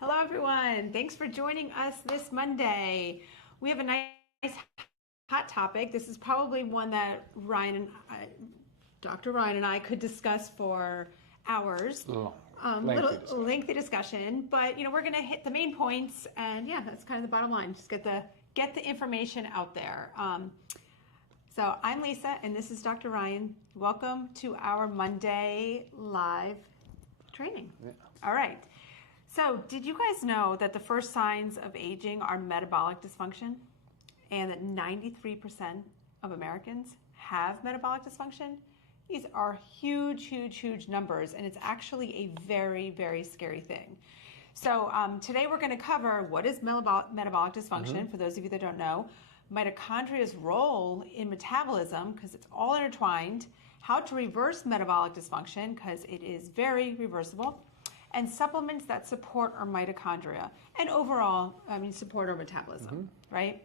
Hello, everyone. Thanks for joining us this Monday. We have a nice hot topic. This is probably one that Dr. Ryan and I could discuss for hours. Lengthy discussion, but we're going to hit the main points, and that's kind of the bottom line. Just get the information out there. So I'm Lisa, and this is Dr. Ryan. Welcome to our Monday live training. Yeah. All right. So did you guys know that the first signs of aging are metabolic dysfunction, and that 93% of Americans have metabolic dysfunction? These are huge numbers, and it's actually a very, very scary thing. So today we're going to cover what is metabolic dysfunction, for those of you that don't know, mitochondria's role in metabolism, because it's all intertwined, how to reverse metabolic dysfunction, because it is very reversible, and supplements that support our mitochondria and overall, support our metabolism, right?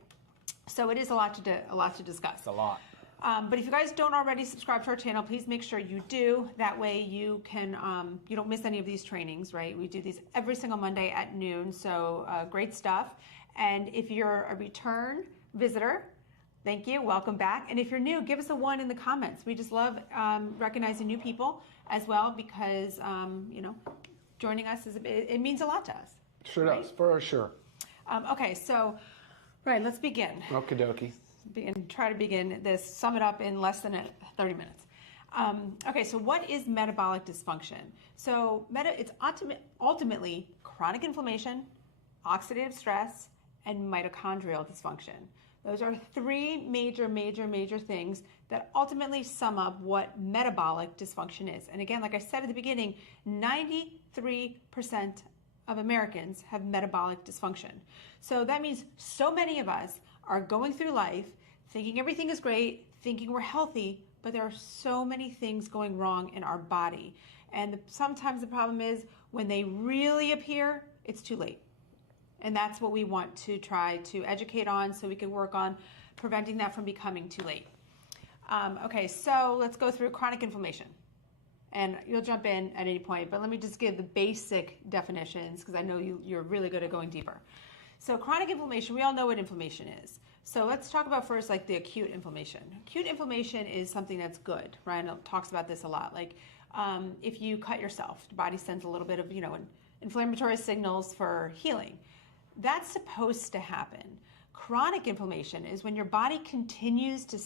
So it is a lot to discuss. It's a lot. But if you guys don't already subscribe to our channel, please make sure you do. That way you can you don't miss any of these trainings, right? We do these every single Monday at noon, so great stuff. And if you're a return visitor, thank you, welcome back. And if you're new, give us a 1 in the comments. We just love recognizing new people as well, because joining us it means a lot to us. Sure does, for sure. Okay, so let's begin. Okie dokie. Try to begin this, sum it up in less than 30 minutes. Okay, so what is metabolic dysfunction? So it's ultimately chronic inflammation, oxidative stress, and mitochondrial dysfunction. Those are 3 major things that ultimately sum up what metabolic dysfunction is. And again, like I said at the beginning, 93% of Americans have metabolic dysfunction. So that means so many of us are going through life thinking everything is great, thinking we're healthy, but there are so many things going wrong in our body. And sometimes the problem is when they really appear, it's too late. And that's what we want to try to educate on, so we can work on preventing that from becoming too late. Okay, so let's go through chronic inflammation. And you'll jump in at any point, but let me just give the basic definitions, because I know you're really good at going deeper. So chronic inflammation, we all know what inflammation is. So let's talk about first like the acute inflammation. Acute inflammation is something that's good. Ryan talks about this a lot. Like if you cut yourself, the body sends a little bit of inflammatory signals for healing. That's supposed to happen. Chronic inflammation is when your body continues to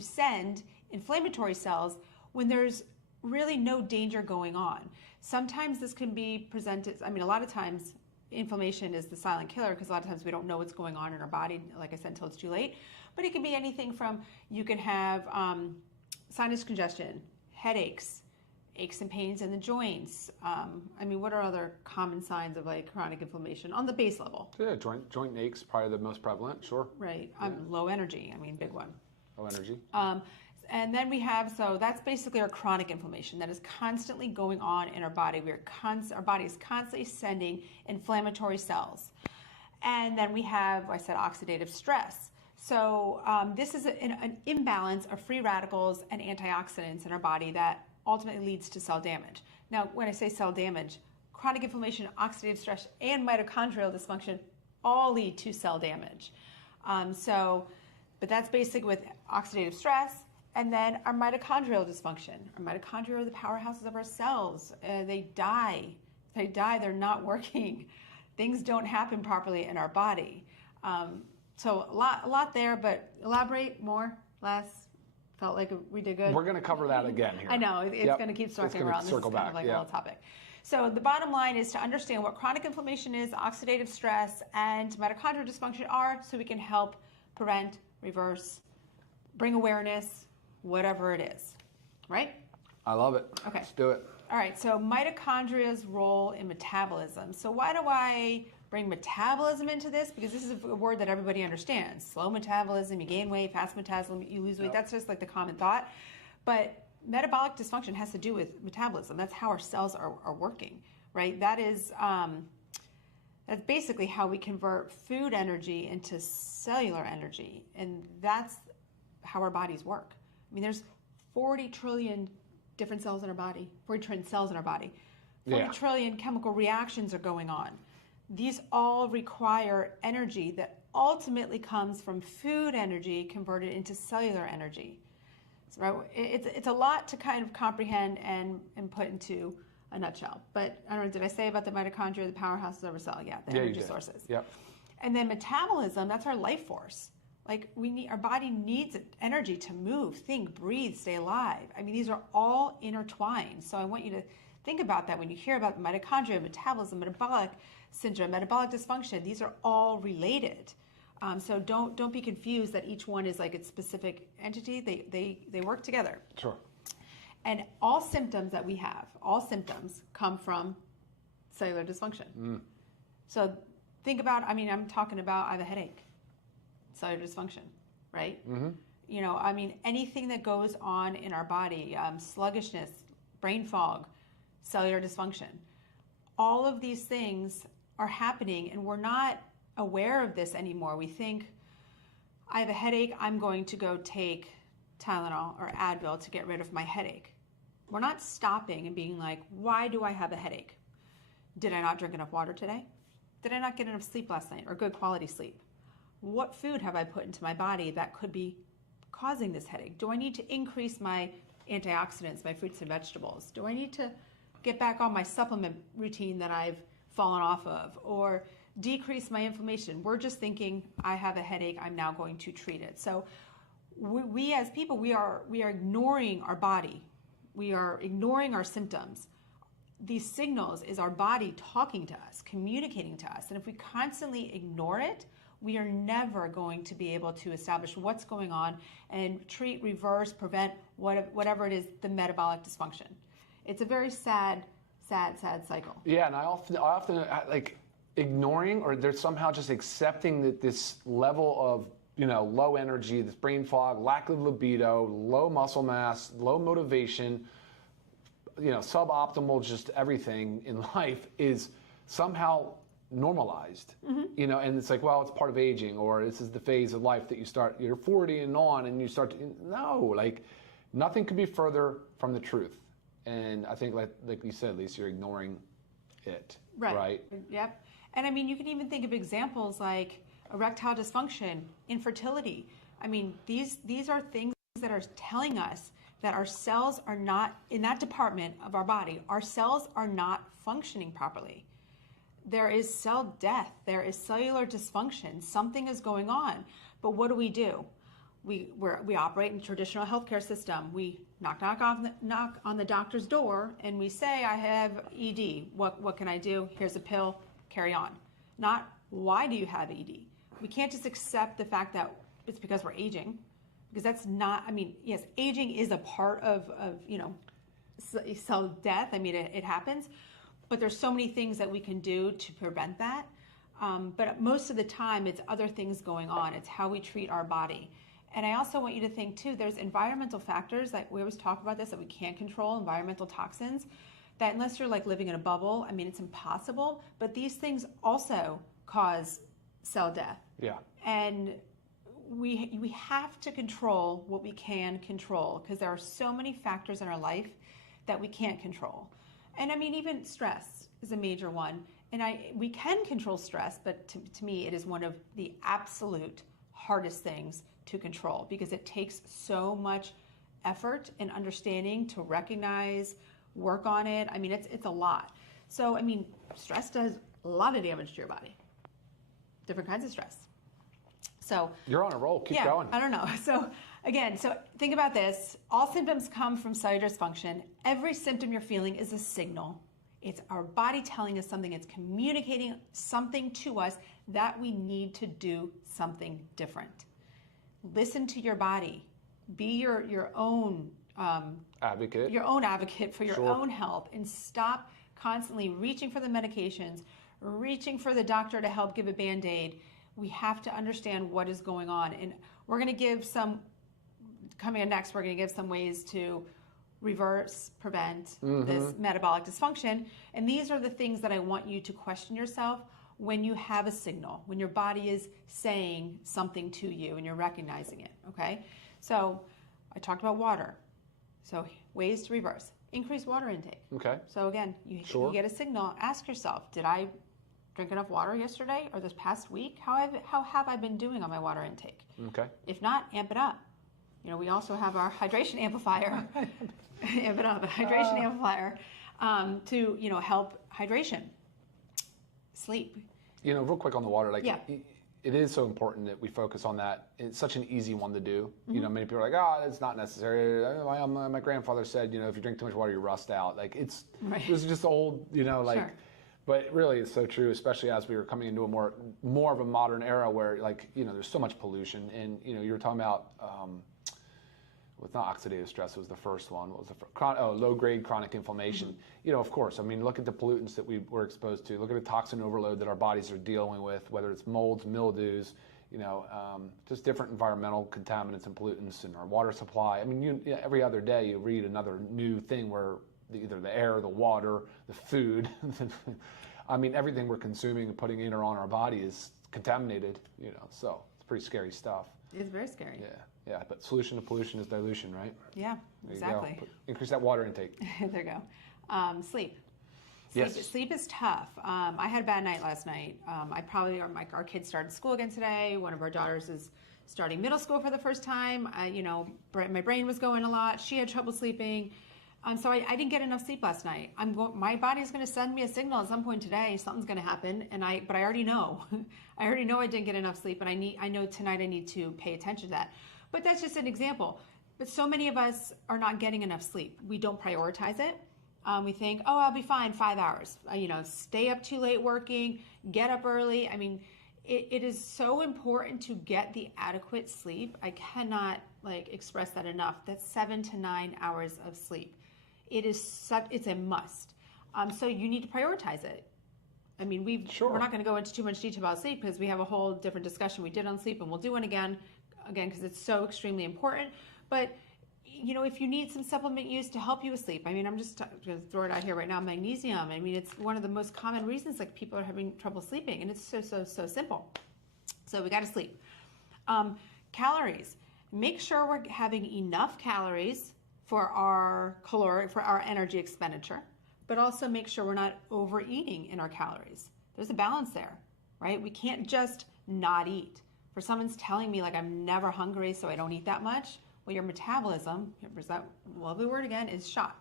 send inflammatory cells when there's really no danger going on. Sometimes this can be presented, a lot of times inflammation is the silent killer, because a lot of times we don't know what's going on in our body, like I said, until it's too late. But it can be anything from, you can have sinus congestion, headaches, aches and pains in the joints. What are other common signs of like chronic inflammation on the base level? Yeah, joint aches, probably the most prevalent, sure. Right, low energy, big one. Low energy. And then we have, so that's basically our chronic inflammation that is constantly going on in our body. Our body is constantly sending inflammatory cells. And then we have, I said, oxidative stress. So this is an imbalance of free radicals and antioxidants in our body that ultimately leads to cell damage. Now, when I say cell damage, chronic inflammation, oxidative stress, and mitochondrial dysfunction all lead to cell damage. But that's basic with oxidative stress. And then our mitochondrial dysfunction. Our mitochondria are the powerhouses of our cells. They die. They're not working. Things don't happen properly in our body. So a lot there, but elaborate more, less. Felt like we did good. We're going to cover that again here. I know, it's going to keep circling around. This is kind of like a little topic. So the bottom line is to understand what chronic inflammation is, oxidative stress, and mitochondrial dysfunction are, so we can help prevent, reverse, bring awareness, whatever it is, right? I love it. Okay. Let's do it. All right, so mitochondria's role in metabolism. So why do I bring metabolism into this? Because this is a word that everybody understands. Slow metabolism, you gain weight, fast metabolism, you lose weight. That's just like the common thought. But metabolic dysfunction has to do with metabolism. That's how our cells are working, right? That's basically how we convert food energy into cellular energy. And that's how our bodies work. There's 40 trillion different cells in our body, 40 trillion cells in our body. Yeah. trillion chemical reactions are going on. These all require energy that ultimately comes from food energy converted into cellular energy. So it's a lot to kind of comprehend and put into a nutshell. But I don't know, did I say about the mitochondria, the powerhouses of our cell? Yeah, the energy sources. Yep. And then metabolism, that's our life force. Like our body needs energy to move, think, breathe, stay alive. I mean, these are all intertwined. So I want you to think about that when you hear about mitochondria, metabolism, metabolic syndrome, metabolic dysfunction. These are all related. So don't be confused that each one is like its specific entity. They work together. Sure. And all symptoms that we have, all symptoms come from cellular dysfunction. So think about, I'm talking about, I have a headache, cellular dysfunction, right? You know, anything that goes on in our body, sluggishness, brain fog, cellular dysfunction, all of these things are happening and we're not aware of this anymore. We think, I have a headache, I'm going to go take Tylenol or Advil to get rid of my headache. We're not stopping and being like, why do I have a headache? Did I not drink enough water today? Did I not get enough sleep last night or good quality sleep? What food have I put into my body that could be causing this headache? Do I need to increase my antioxidants, my fruits and vegetables? Do I need to get back on my supplement routine that I've fallen off of, or decrease my inflammation? We're just thinking, I have a headache, I'm now going to treat it. So we as people, we are ignoring our body. We are ignoring our symptoms. These signals is our body talking to us, communicating to us. And if we constantly ignore it, we are never going to be able to establish what's going on and treat, reverse, prevent whatever it is, the metabolic dysfunction. It's a very sad cycle. Yeah, and I often like ignoring, or they're somehow just accepting that this level of, you know, low energy, this brain fog, lack of libido, low muscle mass, low motivation, you know, suboptimal, just everything in life is somehow normalized. You know, and it's like, well, it's part of aging, or this is the phase of life that you're 40 and on, and you start to, no, like nothing could be further from the truth. And I think, like you said, Lisa, you're ignoring it. Right. Yep. And you can even think of examples like erectile dysfunction, infertility. These are things that are telling us that our cells are not, in that department of our body, our cells are not functioning properly. There is cell death. There is cellular dysfunction. Something is going on. But what do? We operate in the traditional healthcare system. We knock on the doctor's door and we say, I have ED. What can I do? Here's a pill. Carry on. Not, why do you have ED? We can't just accept the fact that it's because we're aging, because that's not, yes, aging is a part of cell death. It happens, but there's so many things that we can do to prevent that. But most of the time it's other things going on. It's how we treat our body. And I also want you to think too, there's environmental factors that we always talk about this, that we can't control, environmental toxins, that unless you're like living in a bubble, it's impossible. But these things also cause cell death. Yeah. And we have to control what we can control, because there are so many factors in our life that we can't control. And even stress is a major one. And we can control stress, but to me, it is one of the absolute hardest things to control, because it takes so much effort and understanding to recognize, work on it. It's a lot. So, stress does a lot of damage to your body. Different kinds of stress. So you're on a roll. Keep going. I don't know. So again, think about this. All symptoms come from cellular dysfunction. Every symptom you're feeling is a signal. It's our body telling us something. It's communicating something to us that we need to do something different. Listen to your body. Be your own advocate. Your own advocate for your own health, and stop constantly reaching for the medications, reaching for the doctor to help give a Band-Aid. We have to understand what is going on. And we're going to give coming up next, we're going to give some ways to reverse, prevent this metabolic dysfunction. And these are the things that I want you to question yourself when you have a signal, when your body is saying something to you and you're recognizing it, okay? So I talked about water. So ways to reverse. increase water intake. Okay. So again, you get a signal. Ask yourself, did I drink enough water yesterday or this past week? How have I been doing on my water intake? Okay. If not, amp it up. We also have our hydration amplifier. Amp it up, a hydration amplifier to help hydration. Sleep. Real quick on the water, it is so important that we focus on that. It's such an easy one to do. Many people are like, it's not necessary. My grandfather said, if you drink too much water, you rust out. This is just old, Sure. But really it's so true, especially as we were coming into a more of a modern era where there's so much pollution. And, you were talking about, it's not oxidative stress, it was the first one. What was the first? Low-grade chronic inflammation. Of course, look at the pollutants that we were exposed to. Look at the toxin overload that our bodies are dealing with, whether it's molds, mildews, just different environmental contaminants and pollutants in our water supply. Every other day you read another new thing where either the air, the water, the food, everything we're consuming and putting in or on our body is contaminated, so it's pretty scary stuff. It's very scary. Yeah, but solution to pollution is dilution, right? Yeah, exactly. Increase that water intake. There you go. Sleep. Sleep is tough. I had a bad night last night. Our kids started school again today. One of our daughters is starting middle school for the first time. My brain was going a lot. She had trouble sleeping. So I didn't get enough sleep last night. My body's going to send me a signal at some point today. Something's going to happen, but I already know. I already know I didn't get enough sleep, and I know tonight I need to pay attention to that. But that's just an example. But so many of us are not getting enough sleep. We don't prioritize it. We think, I'll be fine 5 hours. Stay up too late working, get up early. It is so important to get the adequate sleep. I cannot express that enough. That's 7 to 9 hours of sleep. It's a must. So you need to prioritize it. We're not going to go into too much detail about sleep because we have a whole different discussion we did on sleep, and we'll do one again because it's so extremely important. But if you need some supplement use to help you with sleep, I'm just going to throw it out here right now. Magnesium. It's one of the most common reasons people are having trouble sleeping, and it's so simple. So we got to sleep. Calories. Make sure we're having enough calories for our energy expenditure, but also make sure we're not overeating in our calories. There's a balance there, right? We can't just not eat. For someone's telling me I'm never hungry, so I don't eat that much, well, your metabolism, here's that lovely word again, is shot,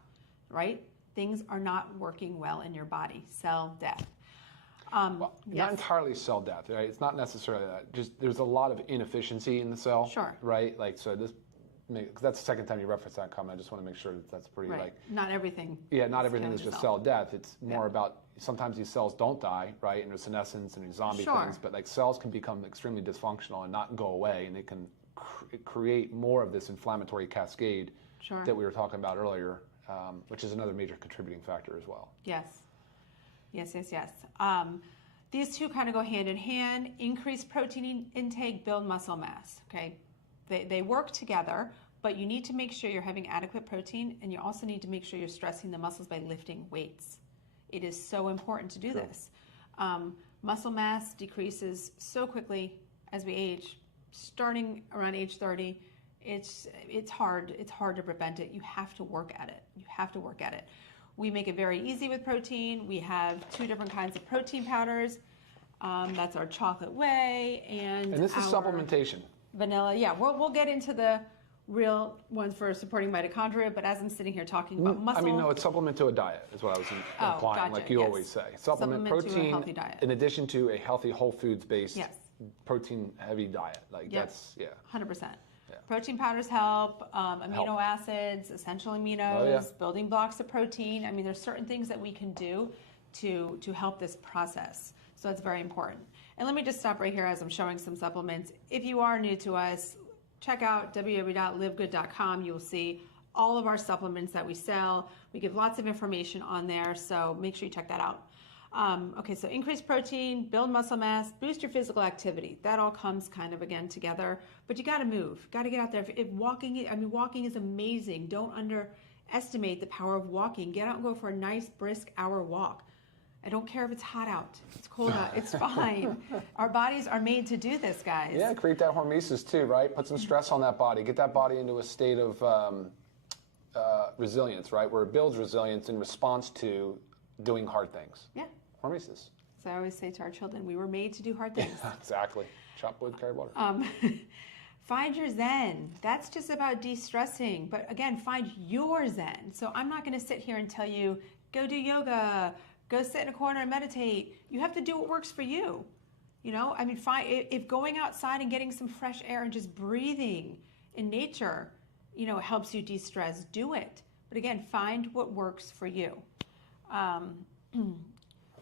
right? Things are not working well in your body. Cell death. Not entirely cell death, right? It's not necessarily that. Just there's a lot of inefficiency in the cell, sure, right? Because that's the second time you referenced that comment. I just want to make sure that's pretty right. Not everything. Yeah, not everything is just cell death. It's more about sometimes these cells don't die, right? And there's senescence and zombie things, but cells can become extremely dysfunctional and not go away, and they can create more of this inflammatory cascade that we were talking about earlier, which is another major contributing factor as well. Yes. These two kind of go hand in hand. Increase protein intake, build muscle mass. Okay, they work together, but you need to make sure you're having adequate protein, and you also need to make sure you're stressing the muscles by lifting weights. It is so important to do this. Muscle mass decreases so quickly as we age. Starting around age 30, it's hard to prevent it. You have to work at it. We make it very easy with protein. We have 2 different kinds of protein powders. That's our chocolate whey and this is supplementation. Vanilla. Yeah, we'll get into the real ones for supporting mitochondria, but as I'm sitting here talking about muscle... no, it's supplement to a diet is what I was implying, gotcha. like you always say. Supplement protein to a healthy diet. In addition to a healthy whole foods-based protein-heavy diet. That's, 100%. Yeah. Protein powders help, amino acids, essential aminos, building blocks of protein. There's certain things that we can do to help this process. So that's very important. And let me just stop right here as I'm showing some supplements. If you are new to us, check out www.livegood.com. You'll see all of our supplements that we sell. We give lots of information on there, so make sure you check that out. So increase protein, build muscle mass, boost your physical activity. That all comes kind of again together, but you got to move, got to get out there. If walking is amazing. Don't underestimate the power of walking. Get out and go for a nice brisk hour walk. I don't care if it's hot out, it's cold out, it's fine. Our bodies are made to do this, guys. Yeah, create that hormesis too, right? Put some stress on that body. Get that body into a state of resilience, right? Where it builds resilience in response to doing hard things. Yeah. Hormesis. So I always say to our children, we were made to do hard things. Exactly. Chop wood, carry water. Find your zen. That's just about de-stressing. But again, find your zen. So I'm not going to sit here and tell you, go do yoga, go sit in a corner and meditate. You have to do what works for you. You know, I mean, if going outside and getting some fresh air and just breathing in nature, you know, helps you de-stress, do it. But again, find what works for you.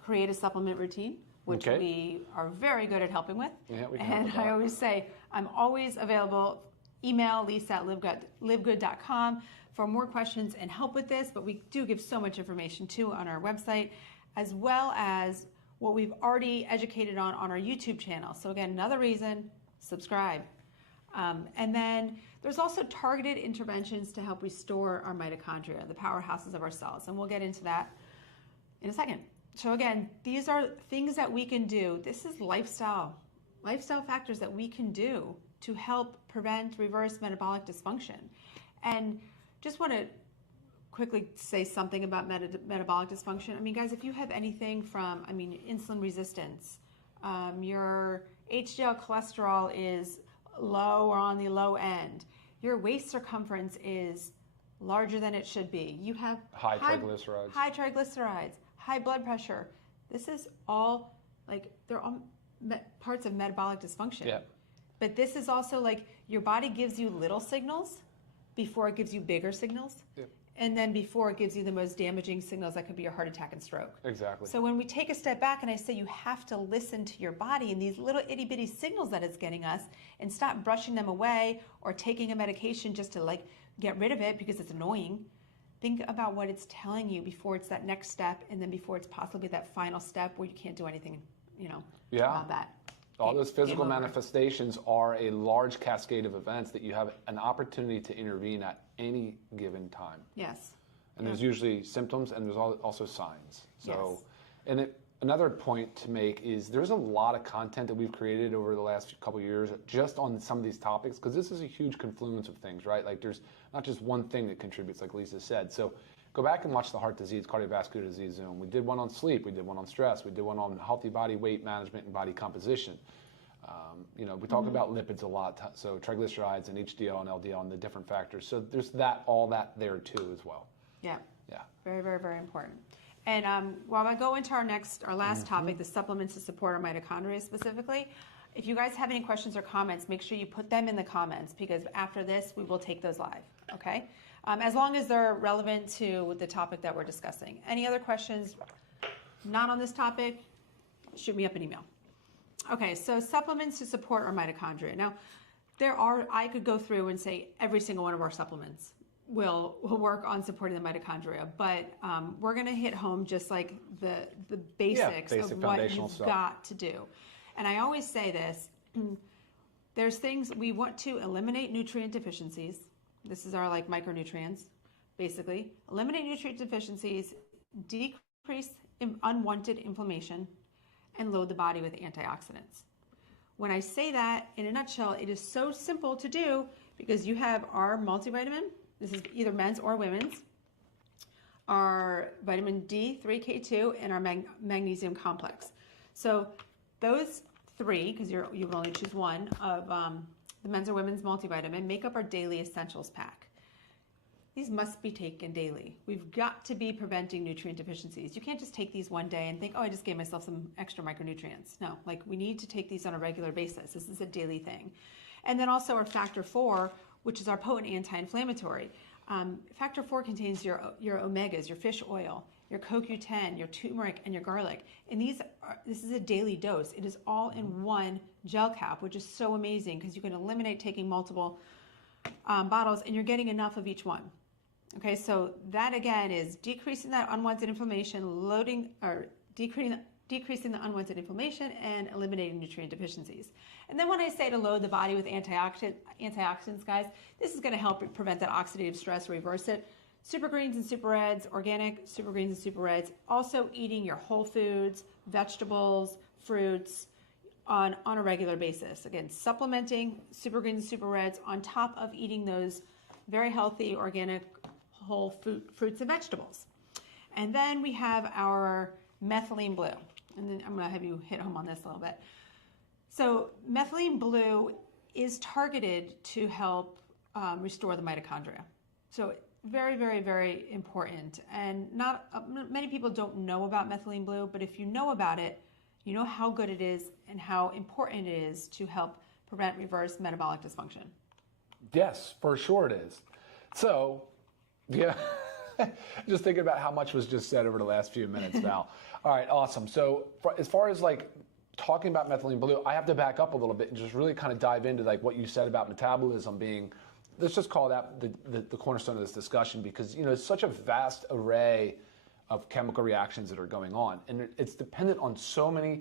Create a supplement routine, which we are very good at helping with. Yeah, we can and help with that. I always say, I'm always available. Email lisa@livegood.com for more questions and help with this. But we do give so much information too on our website, as well as what we've already educated on our YouTube channel. So again, another reason, subscribe. And then there's also targeted interventions to help restore our mitochondria, the powerhouses of our cells. And we'll get into that in a second. So again, these are things that we can do. This is lifestyle factors that we can do to help prevent, reverse metabolic dysfunction. And just want to quickly say something about metabolic dysfunction. I mean, guys, if you have anything from, insulin resistance, your HDL cholesterol is low or on the low end, your waist circumference is larger than it should be, you have high triglycerides, high blood pressure. This is all they're all parts of metabolic dysfunction. Yeah. But this is also your body gives you little signals before it gives you bigger signals. Yeah. And then before it gives you the most damaging signals that could be a heart attack and stroke. Exactly. So when we take a step back and I say you have to listen to your body and these little itty bitty signals that it's getting us and stop brushing them away or taking a medication just to get rid of it because it's annoying. Think about what it's telling you before it's that next step and then before it's possibly that final step where you can't do anything, about that. All those physical manifestations are a large cascade of events that you have an opportunity to intervene at any given time. Yes. And there's usually symptoms and there's also signs. So, yes. And another point to make is there's a lot of content that we've created over the last couple of years just on some of these topics because this is a huge confluence of things, right? There's not just one thing that contributes, like Lisa said. So go back and watch the heart disease, cardiovascular disease zone. We did one on sleep. We did one on stress. We did one on healthy body weight management and body composition. We talk about lipids a lot, so triglycerides and HDL and LDL and the different factors. So there's all that there too as well. Yeah. Yeah. Very, very, very important. And while I go into our last topic, the supplements to support our mitochondria specifically, if you guys have any questions or comments, make sure you put them in the comments because after this, we will take those live, okay? As long as they're relevant to the topic that we're discussing. Any other questions not on this topic, shoot me up an email. Okay, so supplements to support our mitochondria. Now, I could go through and say every single one of our supplements will work on supporting the mitochondria, but we're going to hit home just like the basics of what you've got to do. And I always say this, there's things we want to eliminate nutrient deficiencies. This is our micronutrients, basically. Eliminate nutrient deficiencies, decrease unwanted inflammation, and load the body with antioxidants. When I say that, in a nutshell, it is so simple to do because you have our multivitamin, this is either men's or women's, our vitamin D3K2, and our magnesium complex. So those three, because you can only choose one of the men's or women's multivitamin, make up our daily essentials pack. These must be taken daily. We've got to be preventing nutrient deficiencies. You can't just take these one day and think, oh, I just gave myself some extra micronutrients. No, we need to take these on a regular basis. This is a daily thing. And then also our factor 4, which is our potent anti-inflammatory. Factor 4 contains your omegas, your fish oil, your CoQ10, your turmeric, and your garlic. And this is a daily dose. It is all in one gel cap, which is so amazing because you can eliminate taking multiple bottles and you're getting enough of each one. Okay, so that again is decreasing that unwanted inflammation, decreasing the unwanted inflammation, and eliminating nutrient deficiencies. And then when I say to load the body with antioxidants, guys, this is going to help prevent that oxidative stress, reverse it. Super greens and super reds, organic super greens and super reds. Also eating your whole foods, vegetables, fruits on a regular basis. Again, supplementing super greens and super reds on top of eating those very healthy, organic, whole fruits and vegetables. And then we have our methylene blue. And then I'm going to have you hit home on this a little bit. So methylene blue is targeted to help restore the mitochondria. So very, very, very important. And not many people don't know about methylene blue, but if you know about it, you know how good it is and how important it is to help prevent reverse metabolic dysfunction. Yes, for sure it is. So, yeah, just thinking about how much was just said over the last few minutes, Val. All right, awesome. So as far as like talking about methylene blue, I have to back up a little bit and just really kind of dive into like what you said about metabolism being, let's just call that the cornerstone of this discussion, because it's such a vast array of chemical reactions that are going on, and it's dependent on so many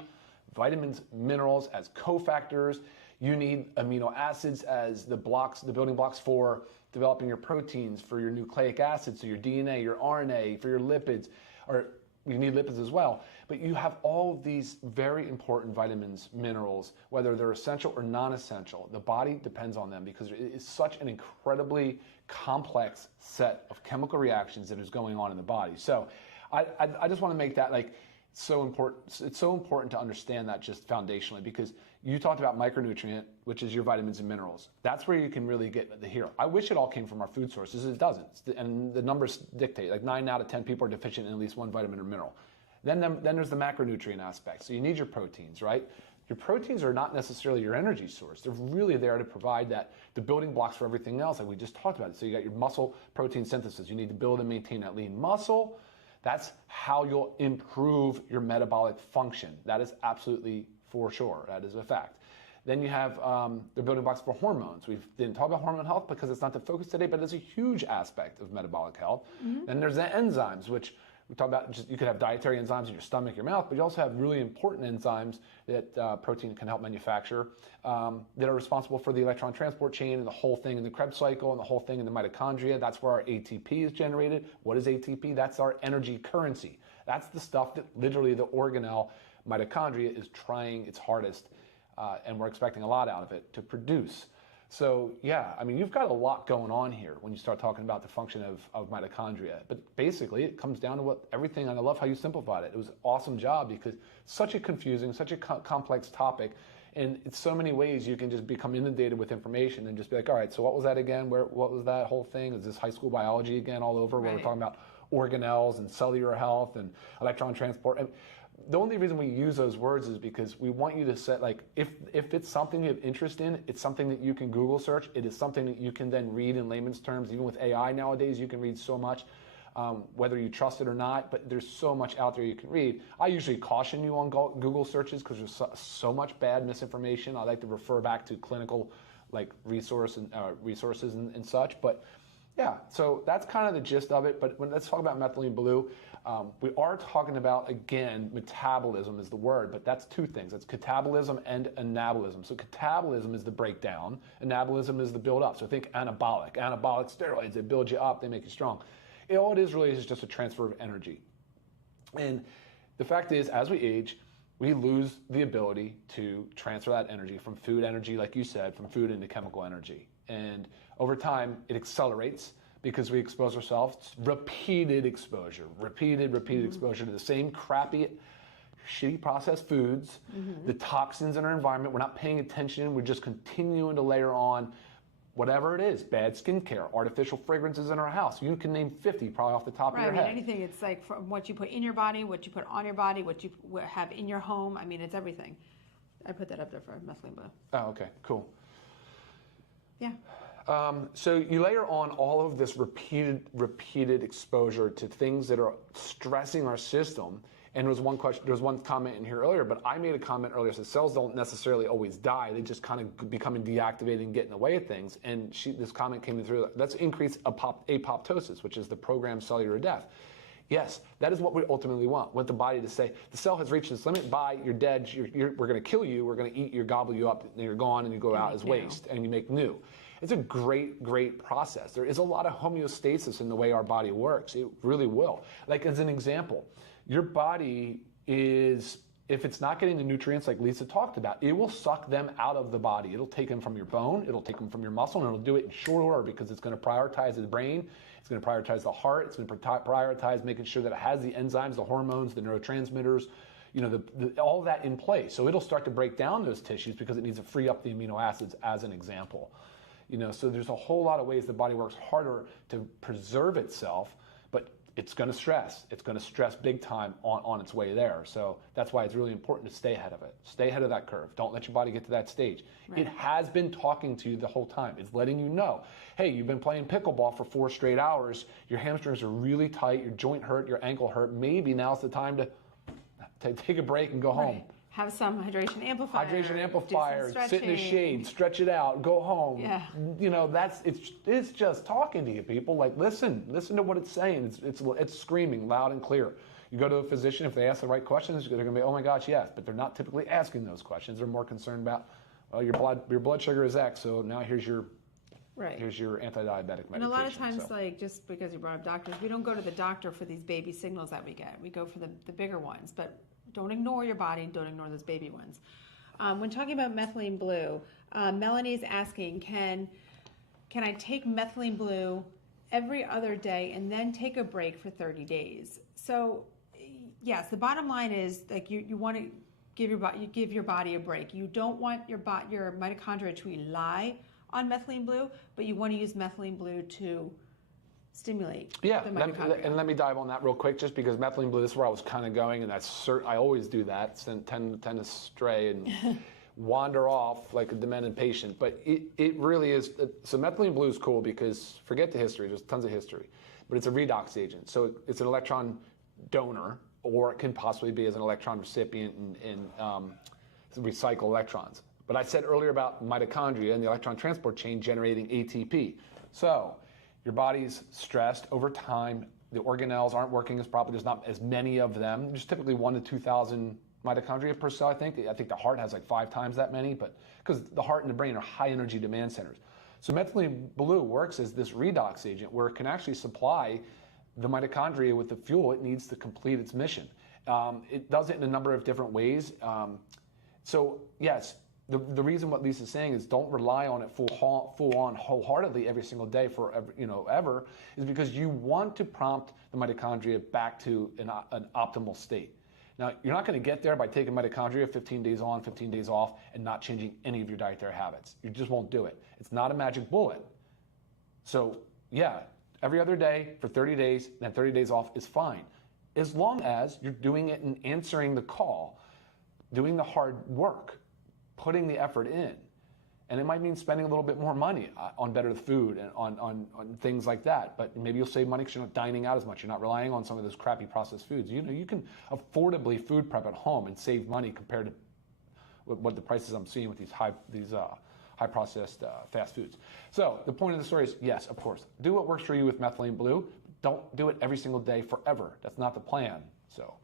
vitamins, minerals as cofactors. You need amino acids as the building blocks for developing your proteins, for your nucleic acids, so your DNA, your RNA, for your lipids, or you need lipids as well. But you have all of these very important vitamins, minerals, whether they're essential or non-essential. The body depends on them because it is such an incredibly complex set of chemical reactions that is going on in the body. So I just want to make that like so important. It's so important to understand that just foundationally, because you talked about micronutrient, which is your vitamins and minerals. That's where you can really get the hero. I wish it all came from our food sources. It doesn't. And the numbers dictate, like 9 out of 10 people are deficient in at least one vitamin or mineral. Then there's the macronutrient aspect. So you need your proteins, right? Your proteins are not necessarily your energy source. They're really there to provide the building blocks for everything else, like we just talked about. So you got your muscle protein synthesis. You need to build and maintain that lean muscle. That's how you'll improve your metabolic function. That is absolutely for sure. That is a fact. Then you have the building blocks for hormones. We didn't talk about hormone health because it's not the focus today, but it's a huge aspect of metabolic health. Mm-hmm. Then there's the enzymes, which we talk about. You could have dietary enzymes in your stomach, your mouth, but you also have really important enzymes that protein can help manufacture that are responsible for the electron transport chain and the whole thing in the Krebs cycle and the whole thing in the mitochondria. That's where our ATP is generated. What is ATP? That's our energy currency. That's the stuff that literally the organelle mitochondria is trying its hardest, and we're expecting a lot out of it to produce. So yeah, I mean, you've got a lot going on here when you start talking about the function of mitochondria. But basically, it comes down to everything, and I love how you simplified it. It was an awesome job because such a confusing, such a complex topic, and in so many ways you can just become inundated with information and just be like, all right, so what was that again? What was that whole thing? Is this high school biology again all over, where we're talking about organelles and cellular health and electron transport? And the only reason we use those words is because we want you to set, like, if it's something you have interest in, it's something that you can Google search. It is something that you can then read in layman's terms. Even with AI nowadays, you can read so much, whether you trust it or not, but there's so much out there you can read. I usually caution you on Google searches because there's so much bad misinformation. I like to refer back to clinical resources and such. But yeah, so that's kind of the gist of it. But let's talk about methylene blue. We are talking about, again, metabolism is the word, but that's two things. It's catabolism and anabolism. So catabolism is the breakdown. Anabolism is the build up. So think anabolic. Anabolic steroids, they build you up, they make you strong. All it is really is just a transfer of energy. And the fact is, as we age, we lose the ability to transfer that energy from food energy, like you said, from food into chemical energy. And over time, it accelerates because we expose ourselves to repeated exposure to the same crappy, shitty processed foods, the toxins in our environment. We're not paying attention. We're just continuing to layer on whatever it is, bad skincare, artificial fragrances in our house. You can name 50 probably off the top of your head. Anything. It's like from what you put in your body, what you put on your body, what you have in your home. I mean, it's everything. I put that up there for methylene blue. Oh, okay, cool. Yeah. So you layer on all of this repeated exposure to things that are stressing our system. And there was one comment in here earlier, but I made a comment earlier. So cells don't necessarily always die; they just kind of become deactivated and get in the way of things. And this comment came through. Let's increase apoptosis, which is the programmed cellular death. Yes, that is what we ultimately want. Want the body to say, the cell has reached its limit. Bye, you're dead. We're going to kill you. We're going to eat you, gobble you up, and you're gone, and you go out as waste, and you make new. It's a great process. There is a lot of homeostasis in the way our body works. It really will. Like as an example, your body is if it's not getting the nutrients like Lisa talked about, it will suck them out of the body. It'll take them from your bone, it'll take them from your muscle, and it'll do it in short order because it's going to prioritize the brain, it's going to prioritize the heart, it's going to prioritize making sure that it has the enzymes, the hormones, the neurotransmitters, all that in place. So it'll start to break down those tissues because it needs to free up the amino acids, as an example. So there's a whole lot of ways the body works harder to preserve itself, but it's going to stress. It's going to stress big time on its way there. So that's why it's really important to stay ahead of it. Stay ahead of that curve. Don't let your body get to that stage. Right. It has been talking to you the whole time. It's letting you know, hey, you've been playing pickleball for 4 straight hours. Your hamstrings are really tight. Your joint hurt. Your ankle hurt. Maybe now's the time to take a break and go home. Have some hydration amplifier. Hydration amplifier. Sit in the shade. Stretch it out. Go home. Yeah. It's just talking to you, people. Like, listen to what it's saying. It's screaming loud and clear. You go to a physician, if they ask the right questions, they're going to be, oh my gosh, yes. But they're not typically asking those questions. They're more concerned about, well, your blood sugar is X, so now here's your anti-diabetic medication. And a lot of times, just because you brought up doctors, we don't go to the doctor for these baby signals that we get. We go for the bigger ones. But don't ignore your body. Don't ignore those baby ones. When talking about methylene blue, Melanie is asking, can I take methylene blue every other day and then take a break for 30 days? So, yes, the bottom line is like you want to give your body a break. You don't want your mitochondria to rely on methylene blue, but you want to use methylene blue to stimulate the mitochondria. And let me dive on that real quick, just because methylene blue, this is where I was kind of going, and that's I always do that, tend to stray and wander off like a demented patient. But it really is, so methylene blue is cool because, forget the history, there's tons of history, but it's a redox agent. So it's an electron donor, or it can possibly be as an electron recipient and recycle electrons. But I said earlier about mitochondria and the electron transport chain generating ATP. So your body's stressed over time. The organelles aren't working as properly. There's not as many of them. There's typically 1,000 to 2,000 mitochondria per cell, I think. I think the heart has like 5 times that many, but because the heart and the brain are high energy demand centers. So methylene blue works as this redox agent where it can actually supply the mitochondria with the fuel it needs to complete its mission. It does it in a number of different ways. So yes, the reason what Lisa's saying is don't rely on it full on wholeheartedly every single day ever is because you want to prompt the mitochondria back to an optimal state. Now, you're not going to get there by taking mitochondria 15 days on, 15 days off, and not changing any of your dietary habits. You just won't do it. It's not a magic bullet. So yeah, every other day for 30 days, then 30 days off is fine. As long as you're doing it and answering the call, doing the hard work, putting the effort in. And it might mean spending a little bit more money on better food and on things like that. But maybe you'll save money because you're not dining out as much. You're not relying on some of those crappy processed foods. You can affordably food prep at home and save money compared to what the prices I'm seeing with these high processed fast foods. So the point of the story is, yes, of course, do what works for you with methylene blue. Don't do it every single day forever. That's not the plan. So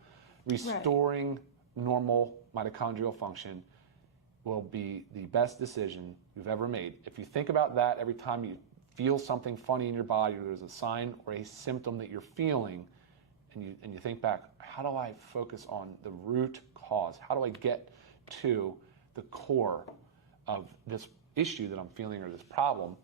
restoring normal mitochondrial function will be the best decision you've ever made. If you think about that every time you feel something funny in your body, or there's a sign or a symptom that you're feeling, and you think back, how do I focus on the root cause? How do I get to the core of this issue that I'm feeling or this problem?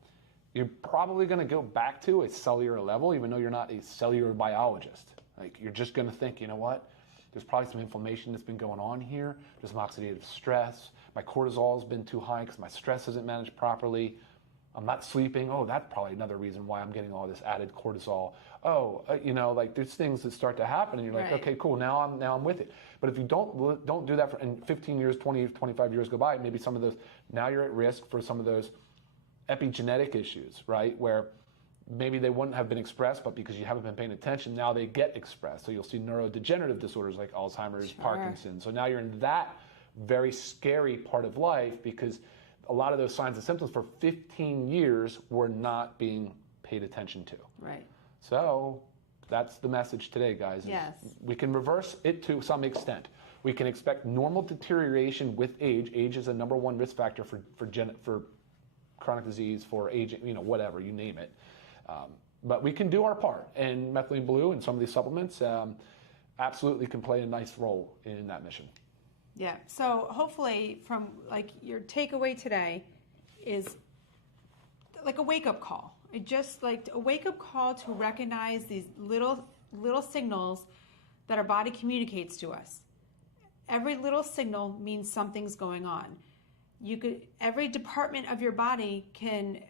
You're probably going to go back to a cellular level, even though you're not a cellular biologist. Like, you're just going to think, you know what? There's probably some inflammation that's been going on here. There's some oxidative stress. My cortisol has been too high because my stress isn't managed properly. I'm not sleeping. Oh, that's probably another reason why I'm getting all this added cortisol. Oh, like there's things that start to happen, and you're like, okay, cool. Now I'm with it. But if you don't do that and 15 years, 20, 25 years go by, maybe some of those, now you're at risk for some of those epigenetic issues, right? Where maybe they wouldn't have been expressed, but because you haven't been paying attention, now they get expressed. So you'll see neurodegenerative disorders like Alzheimer's, Parkinson's. So now you're in that very scary part of life because a lot of those signs and symptoms for 15 years were not being paid attention to. Right. So that's the message today, guys. Yes. We can reverse it to some extent. We can expect normal deterioration with age. Age is a number one risk factor for chronic disease, for aging, whatever, you name it. But we can do our part, and methylene blue and some of these supplements absolutely can play a nice role in that mission. Yeah. So hopefully from like your takeaway today is like a wake-up call. It just like a wake-up call to recognize these little signals that our body communicates to us. Every little signal means something's going on. Every department of your body can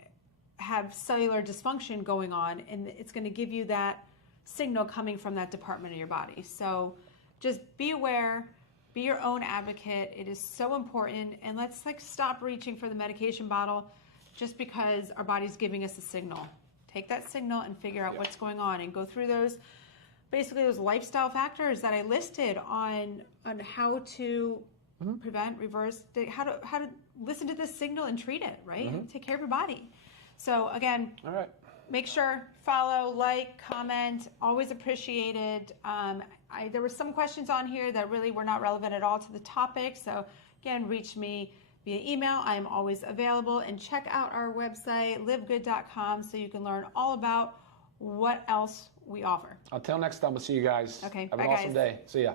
have cellular dysfunction going on, and it's going to give you that signal coming from that department of your body. So just be aware, be your own advocate. It is so important, and let's like stop reaching for the medication bottle just because our body's giving us a signal. Take that signal and figure out what's going on, and go through those lifestyle factors that I listed on how to prevent, reverse, how to listen to this signal and treat it, right? Take care of your body. So again, all right. Make sure, follow, like, comment, always appreciated. There were some questions on here that really were not relevant at all to the topic. So again, reach me via email. I am always available, and check out our website, livegood.com, so you can learn all about what else we offer. Until next time, we'll see you guys. Okay, Have bye, an awesome guys. day. See ya.